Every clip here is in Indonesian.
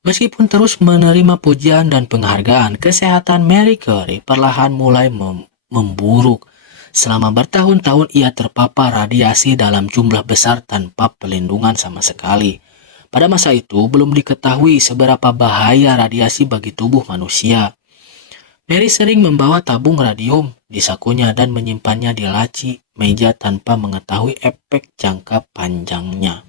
Meskipun terus menerima pujian dan penghargaan, kesehatan Marie Curie perlahan mulai memburuk. Selama bertahun-tahun ia terpapar radiasi dalam jumlah besar tanpa pelindungan sama sekali. Pada masa itu belum diketahui seberapa bahaya radiasi bagi tubuh manusia. Mary sering membawa tabung radium di sakunya dan menyimpannya di laci meja tanpa mengetahui efek jangka panjangnya.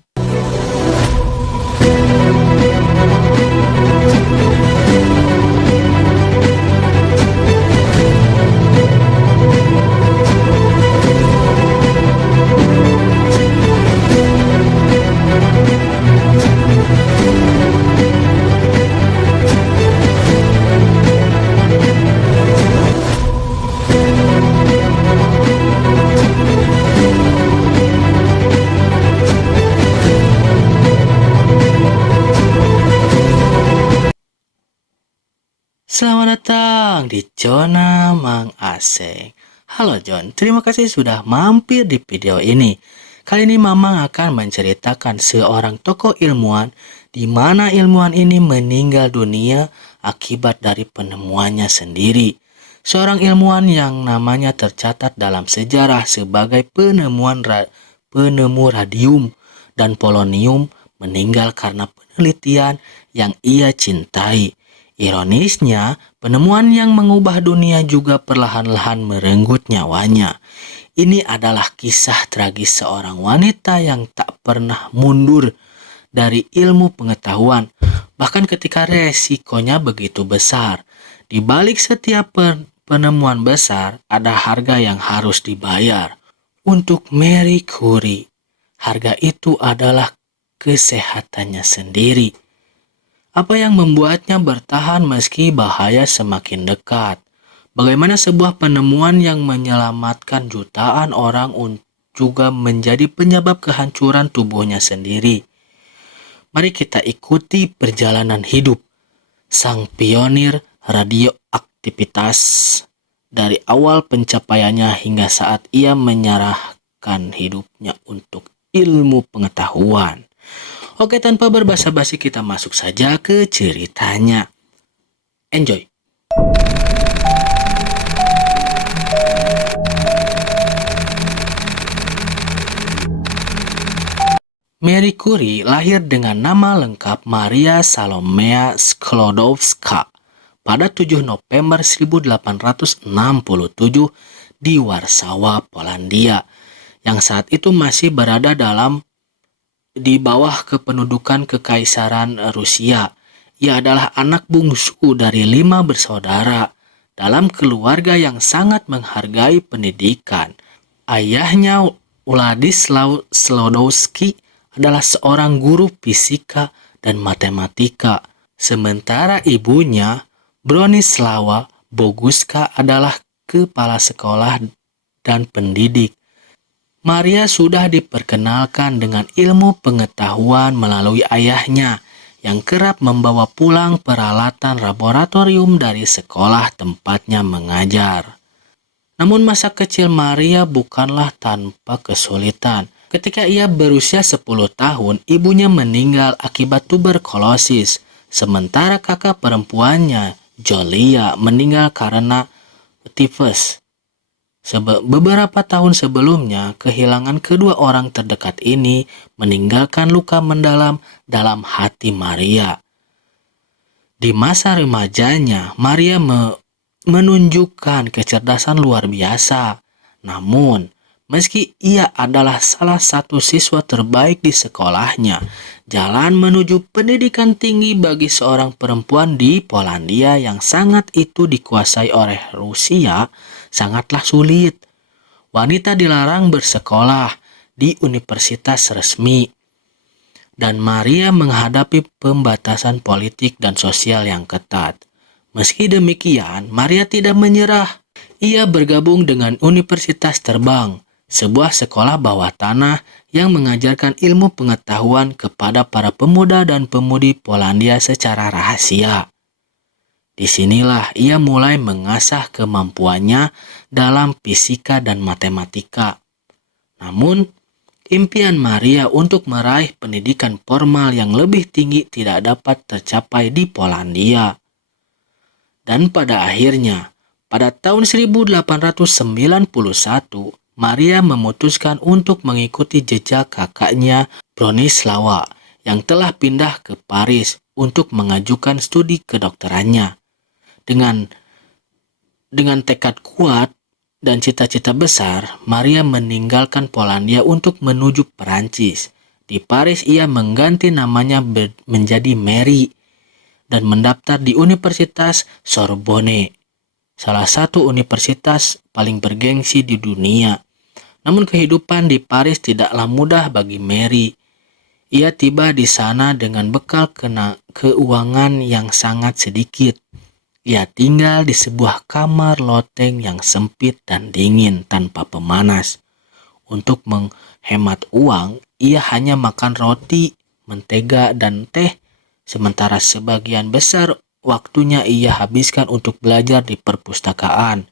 Selamat datang di Zona Mang Aseng. Halo John, terima kasih sudah mampir di video ini. Kali ini Mamang akan menceritakan seorang tokoh ilmuwan di mana ilmuwan ini meninggal dunia akibat dari penemuannya sendiri. Seorang ilmuwan yang namanya tercatat dalam sejarah sebagai penemu radium dan polonium meninggal karena penelitian yang ia cintai. Ironisnya, penemuan yang mengubah dunia juga perlahan-lahan merenggut nyawanya. Ini adalah kisah tragis seorang wanita yang tak pernah mundur dari ilmu pengetahuan, bahkan ketika resikonya begitu besar. Di balik setiap penemuan besar, ada harga yang harus dibayar. Untuk Marie Curie, harga itu adalah kesehatannya sendiri. Apa yang membuatnya bertahan meski bahaya semakin dekat? Bagaimana sebuah penemuan yang menyelamatkan jutaan orang juga menjadi penyebab kehancuran tubuhnya sendiri? Mari kita ikuti perjalanan hidup sang pionir radioaktivitas dari awal pencapaiannya hingga saat ia menyerahkan hidupnya untuk ilmu pengetahuan. Oke, tanpa berbasa-basi kita masuk saja ke ceritanya. Enjoy! Marie Curie lahir dengan nama lengkap Maria Salomea Sklodowska pada 7 November 1867 di Warsawa, Polandia, yang saat itu masih berada di bawah kependudukan Kekaisaran Rusia. Ia adalah anak bungsu dari 5 bersaudara dalam keluarga yang sangat menghargai pendidikan. Ayahnya Władysław Sklodowski adalah seorang guru fisika dan matematika, sementara ibunya Bronisława Boguska adalah kepala sekolah dan pendidik. Maria sudah diperkenalkan dengan ilmu pengetahuan melalui ayahnya yang kerap membawa pulang peralatan laboratorium dari sekolah tempatnya mengajar. Namun masa kecil Maria bukanlah tanpa kesulitan. Ketika ia berusia 10 tahun, ibunya meninggal akibat tuberkulosis, sementara kakak perempuannya, Julia, meninggal karena tifus. Beberapa tahun sebelumnya, kehilangan kedua orang terdekat ini meninggalkan luka mendalam dalam hati Maria. Di masa remajanya, Maria menunjukkan kecerdasan luar biasa. Namun, meski ia adalah salah satu siswa terbaik di sekolahnya, jalan menuju pendidikan tinggi bagi seorang perempuan di Polandia yang sangat itu dikuasai oleh Rusia sangatlah sulit. Wanita dilarang bersekolah di universitas resmi, dan Maria menghadapi pembatasan politik dan sosial yang ketat. Meski demikian, Maria tidak menyerah. Ia bergabung dengan Universitas Terbang, sebuah sekolah bawah tanah yang mengajarkan ilmu pengetahuan kepada para pemuda dan pemudi Polandia secara rahasia. Disinilah ia mulai mengasah kemampuannya dalam fisika dan matematika. Namun, Impian Maria untuk meraih pendidikan formal yang lebih tinggi tidak dapat tercapai di Polandia. Dan pada akhirnya, pada tahun 1891, Maria memutuskan untuk mengikuti jejak kakaknya Bronislawa yang telah pindah ke Paris untuk mengajukan studi kedokterannya. Dengan tekad kuat dan cita-cita besar, Maria meninggalkan Polandia untuk menuju Perancis. Di Paris ia mengganti namanya menjadi Mary dan mendaftar di Universitas Sorbonne, salah satu universitas paling bergengsi di dunia. Namun kehidupan di Paris tidaklah mudah bagi Mary. Ia tiba di sana dengan bekal keuangan yang sangat sedikit. Ia tinggal di sebuah kamar loteng yang sempit dan dingin tanpa pemanas. Untuk menghemat uang, ia hanya makan roti, mentega, dan teh, sementara sebagian besar waktunya ia habiskan untuk belajar di perpustakaan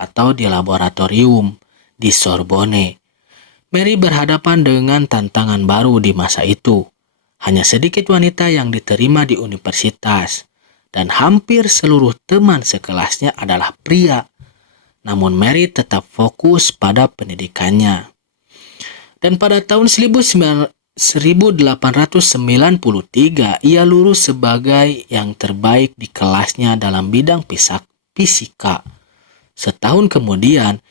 atau di laboratorium di Sorbonne. Mary berhadapan dengan tantangan baru di masa itu. Hanya sedikit wanita yang diterima di universitas, dan hampir seluruh teman sekelasnya adalah pria. Namun Mary tetap fokus pada pendidikannya. Dan pada tahun 1893, ia lulus sebagai yang terbaik di kelasnya dalam bidang fisika. Setahun kemudian,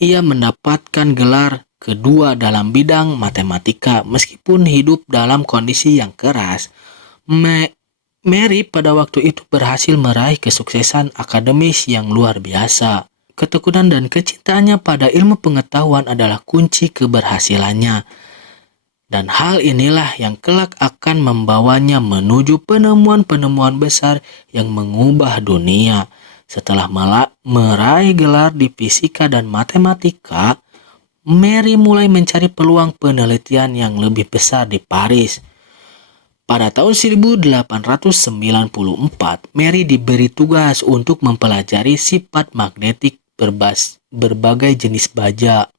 ia mendapatkan gelar kedua dalam bidang matematika. Meskipun hidup dalam kondisi yang keras, Mary pada waktu itu berhasil meraih kesuksesan akademis yang luar biasa. Ketekunan dan kecintaannya pada ilmu pengetahuan adalah kunci keberhasilannya. Dan hal inilah yang kelak akan membawanya menuju penemuan-penemuan besar yang mengubah dunia. Setelah meraih gelar di fisika dan matematika, Mary mulai mencari peluang penelitian yang lebih besar di Paris. Pada tahun 1894, Mary diberi tugas untuk mempelajari sifat magnetik berbagai jenis baja.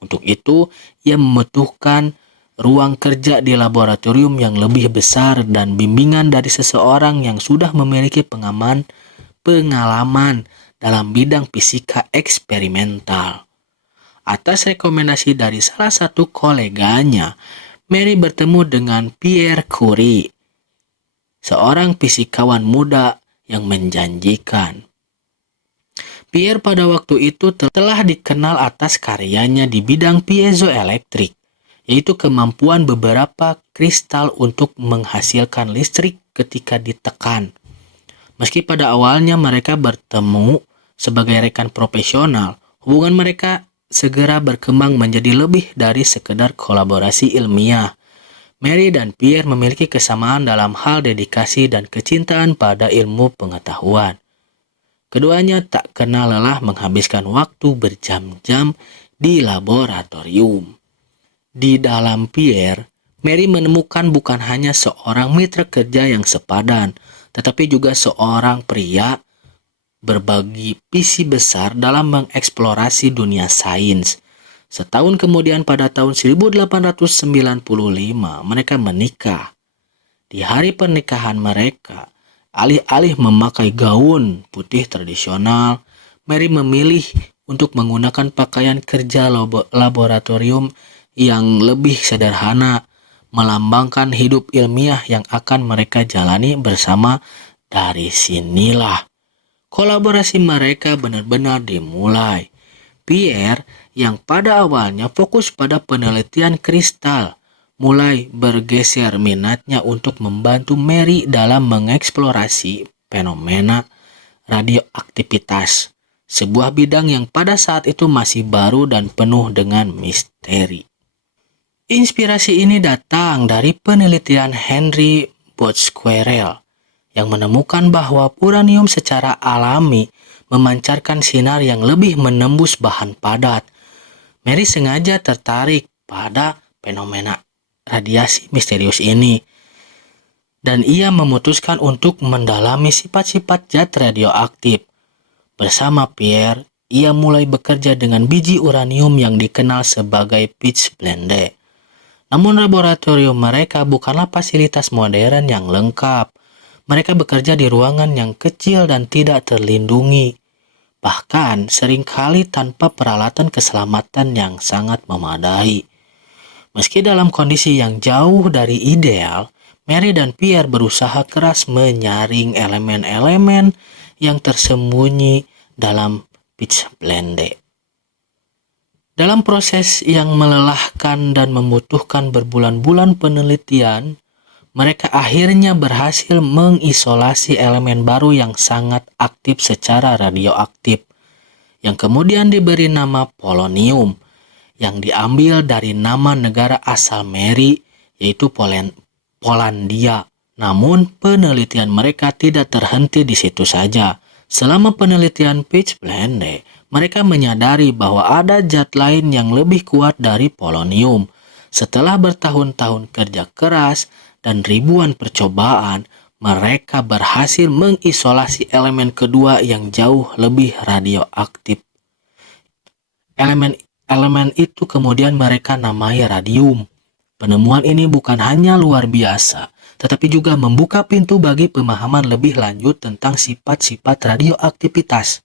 Untuk itu, ia membutuhkan ruang kerja di laboratorium yang lebih besar dan bimbingan dari seseorang yang sudah memiliki pengalaman dalam bidang fisika eksperimental. Atas rekomendasi dari salah satu koleganya, Mary bertemu dengan Pierre Curie, seorang fisikawan muda yang menjanjikan. Pierre pada waktu itu telah dikenal atas karyanya di bidang piezoelektrik, yaitu kemampuan beberapa kristal untuk menghasilkan listrik ketika ditekan. Meski pada awalnya mereka bertemu sebagai rekan profesional, hubungan mereka segera berkembang menjadi lebih dari sekedar kolaborasi ilmiah. Mary dan Pierre memiliki kesamaan dalam hal dedikasi dan kecintaan pada ilmu pengetahuan. Keduanya tak kenal lelah menghabiskan waktu berjam-jam di laboratorium. Di dalam Pierre, Mary menemukan bukan hanya seorang mitra kerja yang sepadan, tetapi juga seorang pria berbagi visi besar dalam mengeksplorasi dunia sains. Setahun kemudian pada tahun 1895 mereka menikah. Di hari pernikahan mereka, alih-alih memakai gaun putih tradisional, Mary memilih untuk menggunakan pakaian kerja laboratorium yang lebih sederhana, melambangkan hidup ilmiah yang akan mereka jalani bersama. Dari sinilah kolaborasi mereka benar-benar dimulai. Pierre, yang pada awalnya fokus pada penelitian kristal, mulai bergeser minatnya untuk membantu Mary dalam mengeksplorasi fenomena radioaktivitas, sebuah bidang yang pada saat itu masih baru dan penuh dengan misteri. Inspirasi ini datang dari penelitian Henry Bosquerel yang menemukan bahwa uranium secara alami memancarkan sinar yang lebih menembus bahan padat. Mary sengaja tertarik pada fenomena radiasi misterius ini, dan ia memutuskan untuk mendalami sifat-sifat zat radioaktif. Bersama Pierre, ia mulai bekerja dengan biji uranium yang dikenal sebagai pitchblende. Namun laboratorium mereka bukanlah fasilitas modern yang lengkap. Mereka bekerja di ruangan yang kecil dan tidak terlindungi. Bahkan seringkali tanpa peralatan keselamatan yang sangat memadai. Meski dalam kondisi yang jauh dari ideal, Mary dan Pierre berusaha keras menyaring elemen-elemen yang tersembunyi dalam pitch blende. Dalam proses yang melelahkan dan membutuhkan berbulan-bulan penelitian, mereka akhirnya berhasil mengisolasi elemen baru yang sangat aktif secara radioaktif, yang kemudian diberi nama polonium, yang diambil dari nama negara asal Mary, yaitu Polandia. Namun, penelitian mereka tidak terhenti di situ saja. Selama penelitian pitch blende, mereka menyadari bahwa ada zat lain yang lebih kuat dari polonium. Setelah bertahun-tahun kerja keras dan ribuan percobaan, mereka berhasil mengisolasi elemen kedua yang jauh lebih radioaktif. Elemen itu kemudian mereka namai radium. Penemuan ini bukan hanya luar biasa, tetapi juga membuka pintu bagi pemahaman lebih lanjut tentang sifat-sifat radioaktivitas.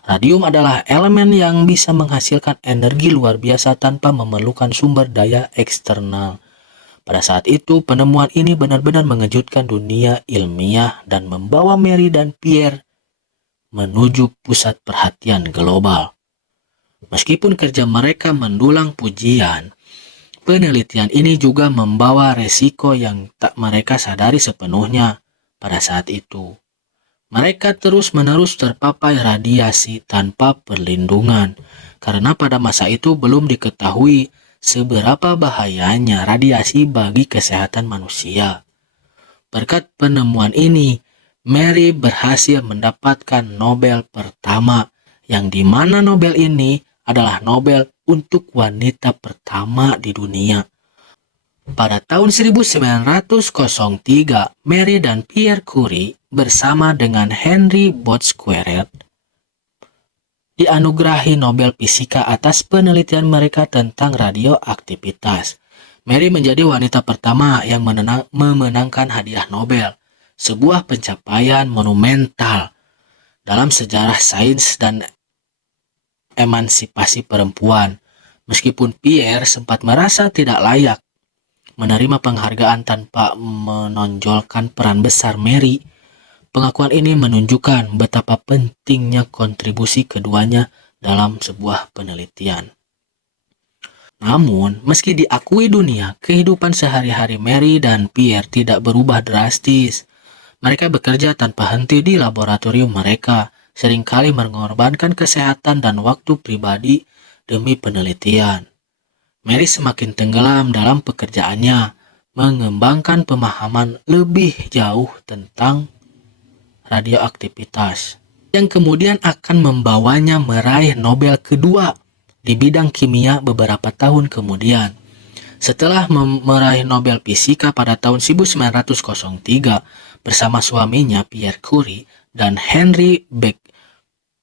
Radium adalah elemen yang bisa menghasilkan energi luar biasa tanpa memerlukan sumber daya eksternal. Pada saat itu, penemuan ini benar-benar mengejutkan dunia ilmiah dan membawa Mary dan Pierre menuju pusat perhatian global. Meskipun kerja mereka mendulang pujian, penelitian ini juga membawa resiko yang tak mereka sadari sepenuhnya pada saat itu. Mereka terus-menerus terpapar radiasi tanpa perlindungan, karena pada masa itu belum diketahui seberapa bahayanya radiasi bagi kesehatan manusia. Berkat penemuan ini, Mary berhasil mendapatkan Nobel pertama, yang dimana Nobel ini adalah Nobel untuk wanita pertama di dunia. Pada tahun 1903, Mary dan Pierre Curie bersama dengan Henry Bosquerel dianugerahi Nobel Fisika atas penelitian mereka tentang radioaktivitas. Mary menjadi wanita pertama yang memenangkan hadiah Nobel, sebuah pencapaian monumental dalam sejarah sains dan emansipasi perempuan. Meskipun Pierre sempat merasa tidak layak menerima penghargaan tanpa menonjolkan peran besar Mary, pengakuan ini menunjukkan betapa pentingnya kontribusi keduanya dalam sebuah penelitian. Namun, meski diakui dunia, kehidupan sehari-hari Mary dan Pierre tidak berubah drastis. Mereka bekerja tanpa henti di laboratorium mereka, seringkali mengorbankan kesehatan dan waktu pribadi demi penelitian. Mary semakin tenggelam dalam pekerjaannya, mengembangkan pemahaman lebih jauh tentang radioaktivitas, yang kemudian akan membawanya meraih Nobel kedua di bidang kimia beberapa tahun kemudian. Setelah meraih Nobel Fisika pada tahun 1903 bersama suaminya Pierre Curie dan Henry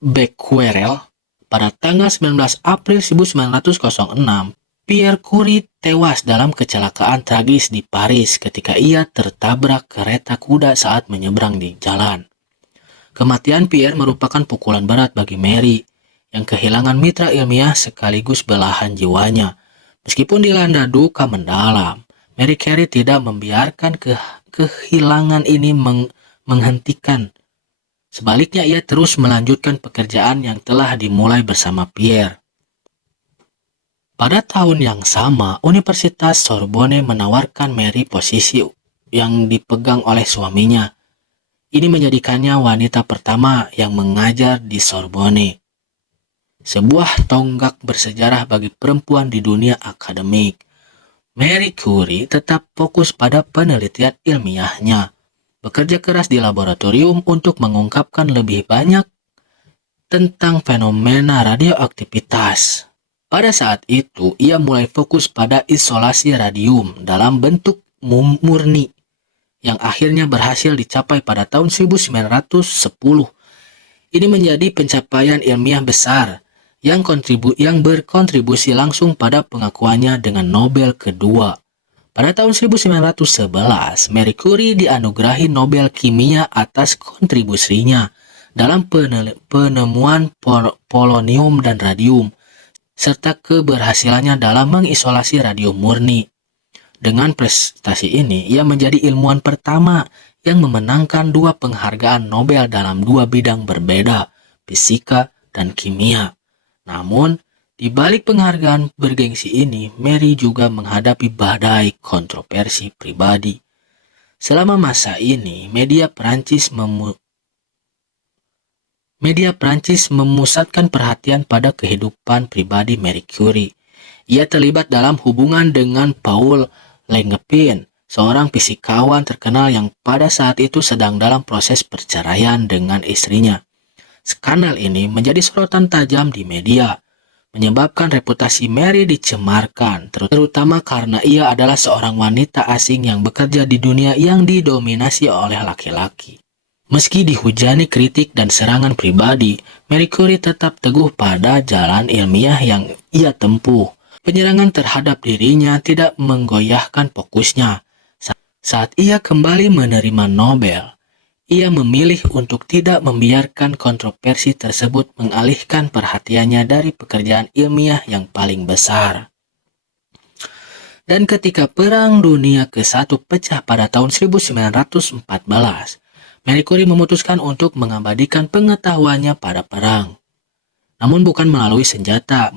Becquerel, pada tanggal 19 April 1906, Pierre Curie tewas dalam kecelakaan tragis di Paris ketika ia tertabrak kereta kuda saat menyeberang di jalan. Kematian Pierre merupakan pukulan berat bagi Mary, yang kehilangan mitra ilmiah sekaligus belahan jiwanya. Meskipun dilanda duka mendalam, Mary Curie tidak membiarkan kehilangan ini menghentikan. Sebaliknya, ia terus melanjutkan pekerjaan yang telah dimulai bersama Pierre. Pada tahun yang sama, Universitas Sorbonne menawarkan Mary posisi yang dipegang oleh suaminya. Ini menjadikannya wanita pertama yang mengajar di Sorbonne, sebuah tonggak bersejarah bagi perempuan di dunia akademik. Mary Curie tetap fokus pada penelitian ilmiahnya, bekerja keras di laboratorium untuk mengungkapkan lebih banyak tentang fenomena radioaktivitas. Pada saat itu, ia mulai fokus pada isolasi radium dalam bentuk murni, yang akhirnya berhasil dicapai pada tahun 1910. Ini menjadi pencapaian ilmiah besar yang berkontribusi langsung pada pengakuannya dengan Nobel kedua. Pada tahun 1911, Marie Curie dianugerahi Nobel Kimia atas kontribusinya dalam penemuan polonium dan radium, serta keberhasilannya dalam mengisolasi radium murni. Dengan prestasi ini, ia menjadi ilmuwan pertama yang memenangkan 2 penghargaan Nobel dalam 2 bidang berbeda, fisika dan kimia. Namun, di balik penghargaan bergengsi ini, Marie juga menghadapi badai kontroversi pribadi. Selama masa ini, media Prancis memusatkan perhatian pada kehidupan pribadi Marie Curie. Ia terlibat dalam hubungan dengan Paul Langevin, seorang fisikawan terkenal yang pada saat itu sedang dalam proses perceraian dengan istrinya. Skandal ini menjadi sorotan tajam di media, menyebabkan reputasi Marie dicemarkan, terutama karena ia adalah seorang wanita asing yang bekerja di dunia yang didominasi oleh laki-laki. Meski dihujani kritik dan serangan pribadi, Marie Curie tetap teguh pada jalan ilmiah yang ia tempuh. Penyerangan terhadap dirinya tidak menggoyahkan fokusnya. Saat ia kembali menerima Nobel, ia memilih untuk tidak membiarkan kontroversi tersebut mengalihkan perhatiannya dari pekerjaan ilmiah yang paling besar. Dan ketika Perang Dunia ke-1 pecah pada tahun 1914, Marie Curie memutuskan untuk mengabadikan pengetahuannya pada perang. Namun bukan melalui senjata,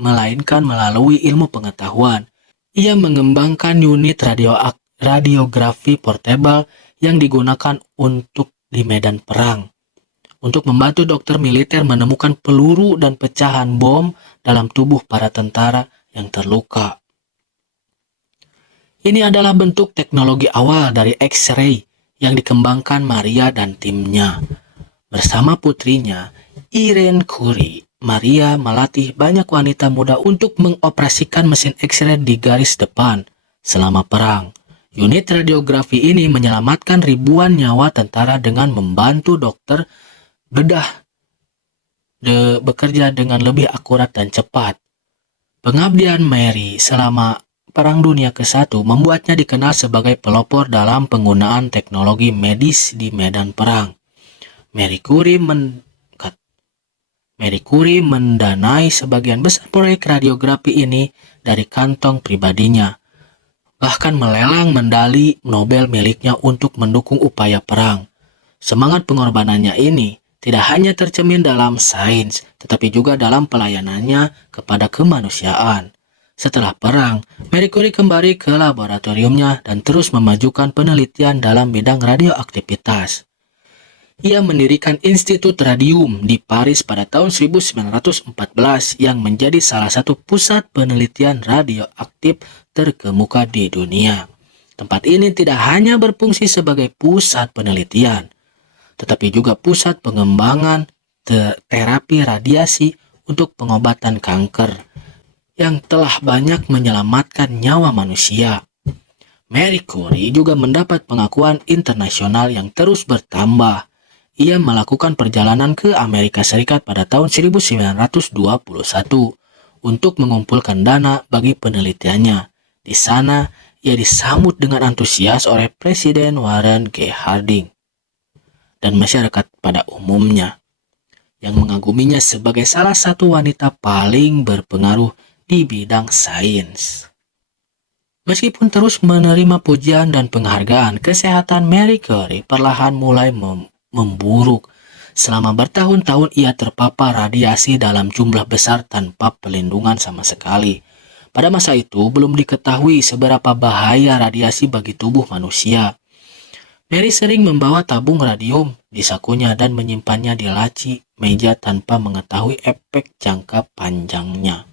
melainkan melalui ilmu pengetahuan. Ia mengembangkan unit radiografi portable yang digunakan untuk di medan perang, untuk membantu dokter militer menemukan peluru dan pecahan bom dalam tubuh para tentara yang terluka. Ini adalah bentuk teknologi awal dari X-ray yang dikembangkan Maria dan timnya. Bersama putrinya, Irene Curie, Maria melatih banyak wanita muda untuk mengoperasikan mesin X-ray di garis depan selama perang. Unit radiografi ini menyelamatkan ribuan nyawa tentara dengan membantu dokter bekerja dengan lebih akurat dan cepat. Pengabdian Marie selama Perang Dunia ke-1 membuatnya dikenal sebagai pelopor dalam penggunaan teknologi medis di medan perang. Marie Curie mendanai sebagian besar proyek radiografi ini dari kantong pribadinya, bahkan melelang medali Nobel miliknya untuk mendukung upaya perang. Semangat pengorbanannya ini tidak hanya tercermin dalam sains, tetapi juga dalam pelayanannya kepada kemanusiaan. Setelah perang, Marie Curie kembali ke laboratoriumnya dan terus memajukan penelitian dalam bidang radioaktivitas. Ia mendirikan Institut Radium di Paris pada tahun 1914 yang menjadi salah satu pusat penelitian radioaktif terkemuka di dunia. Tempat ini tidak hanya berfungsi sebagai pusat penelitian, tetapi juga pusat pengembangan terapi radiasi untuk pengobatan kanker yang telah banyak menyelamatkan nyawa manusia. Marie Curie juga mendapat pengakuan internasional yang terus bertambah. Ia melakukan perjalanan ke Amerika Serikat pada tahun 1921 untuk mengumpulkan dana bagi penelitiannya. Di sana, ia disambut dengan antusias oleh Presiden Warren G. Harding dan masyarakat pada umumnya, yang mengaguminya sebagai salah satu wanita paling berpengaruh di bidang sains. Meskipun terus menerima pujian dan penghargaan, kesehatan Marie Curie perlahan mulai memburuk. Selama bertahun-tahun ia terpapar radiasi dalam jumlah besar tanpa perlindungan sama sekali. Pada masa itu belum diketahui seberapa bahaya radiasi bagi tubuh manusia. Marie sering membawa tabung radium di sakunya dan menyimpannya di laci meja tanpa mengetahui efek jangka panjangnya.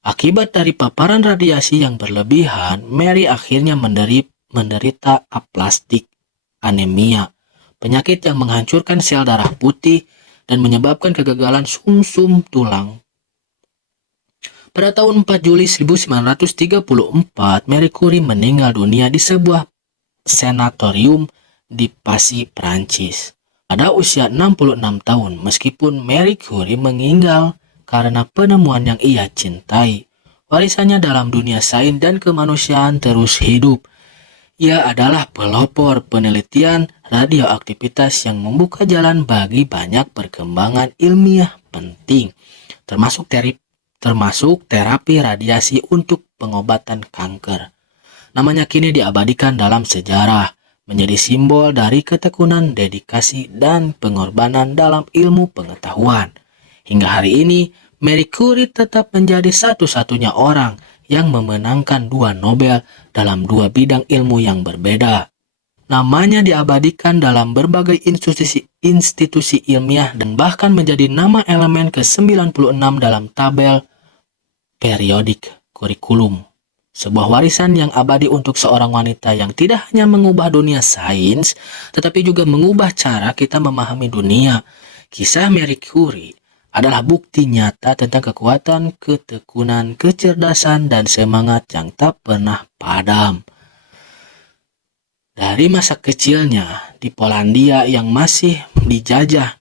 Akibat dari paparan radiasi yang berlebihan, Marie akhirnya menderita aplastik anemia, penyakit yang menghancurkan sel darah putih dan menyebabkan kegagalan sumsum tulang. Pada tahun 4 Juli 1934, Marie Curie meninggal dunia di sebuah sanatorium di Passy, Prancis. Pada usia 66 tahun, meskipun Marie Curie meninggal karena penemuan yang ia cintai, Warisannya dalam dunia sains dan kemanusiaan terus hidup. Ia adalah pelopor penelitian radioaktivitas yang membuka jalan bagi banyak perkembangan ilmiah penting, termasuk terapi radiasi untuk pengobatan kanker. Namanya kini diabadikan dalam sejarah, menjadi simbol dari ketekunan, dedikasi, dan pengorbanan dalam ilmu pengetahuan. Hingga hari ini, Marie Curie tetap menjadi satu-satunya orang yang memenangkan 2 Nobel dalam 2 bidang ilmu yang berbeda. Namanya diabadikan dalam berbagai institusi ilmiah dan bahkan menjadi nama elemen ke-96 dalam tabel periodik kurikulum. Sebuah warisan yang abadi untuk seorang wanita yang tidak hanya mengubah dunia sains, tetapi juga mengubah cara kita memahami dunia. Kisah Marie Curie adalah bukti nyata tentang kekuatan, ketekunan, kecerdasan, dan semangat yang tak pernah padam. Dari masa kecilnya di Polandia yang masih dijajah,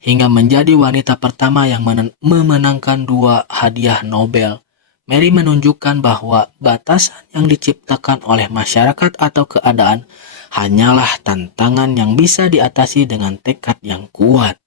hingga menjadi wanita pertama yang memenangkan 2 hadiah Nobel, Marie menunjukkan bahwa batasan yang diciptakan oleh masyarakat atau keadaan hanyalah tantangan yang bisa diatasi dengan tekad yang kuat.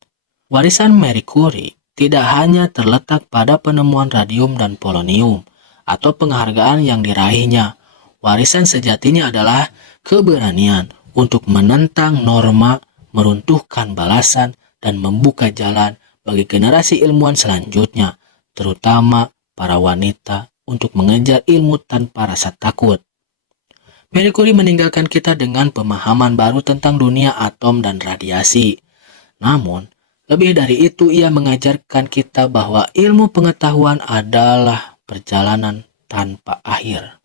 Warisan Marie Curie tidak hanya terletak pada penemuan radium dan polonium atau penghargaan yang diraihnya. Warisan sejatinya adalah keberanian untuk menentang norma, meruntuhkan balasan, dan membuka jalan bagi generasi ilmuwan selanjutnya, terutama para wanita, untuk mengejar ilmu tanpa rasa takut. Marie Curie meninggalkan kita dengan pemahaman baru tentang dunia atom dan radiasi. Namun, lebih dari itu, ia mengajarkan kita bahwa ilmu pengetahuan adalah perjalanan tanpa akhir.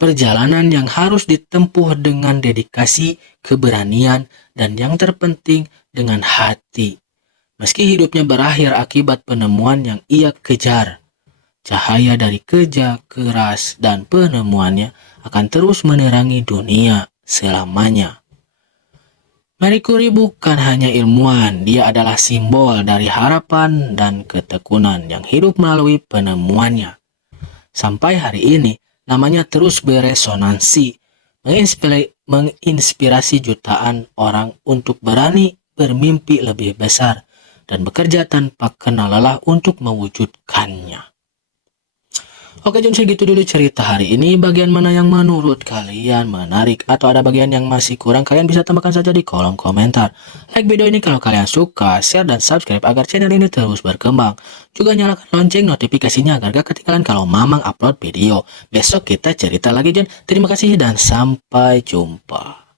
Perjalanan yang harus ditempuh dengan dedikasi, keberanian, dan yang terpenting dengan hati. Meski hidupnya berakhir akibat penemuan yang ia kejar, cahaya dari kerja keras dan penemuannya akan terus menerangi dunia selamanya. Marie Curie bukan hanya ilmuwan, dia adalah simbol dari harapan dan ketekunan yang hidup melalui penemuannya. Sampai hari ini, namanya terus beresonansi, menginspirasi jutaan orang untuk berani bermimpi lebih besar dan bekerja tanpa kenal lelah untuk mewujudkannya. Oke, John, segitu dulu cerita hari ini. Bagian mana yang menurut kalian menarik atau ada bagian yang masih kurang, kalian bisa tambahkan saja di kolom komentar. Like video ini kalau kalian suka, share dan subscribe agar channel ini terus berkembang. Juga nyalakan lonceng notifikasinya agar gak ketinggalan kalau Mamang upload video. Besok kita cerita lagi, John. Terima kasih dan sampai jumpa.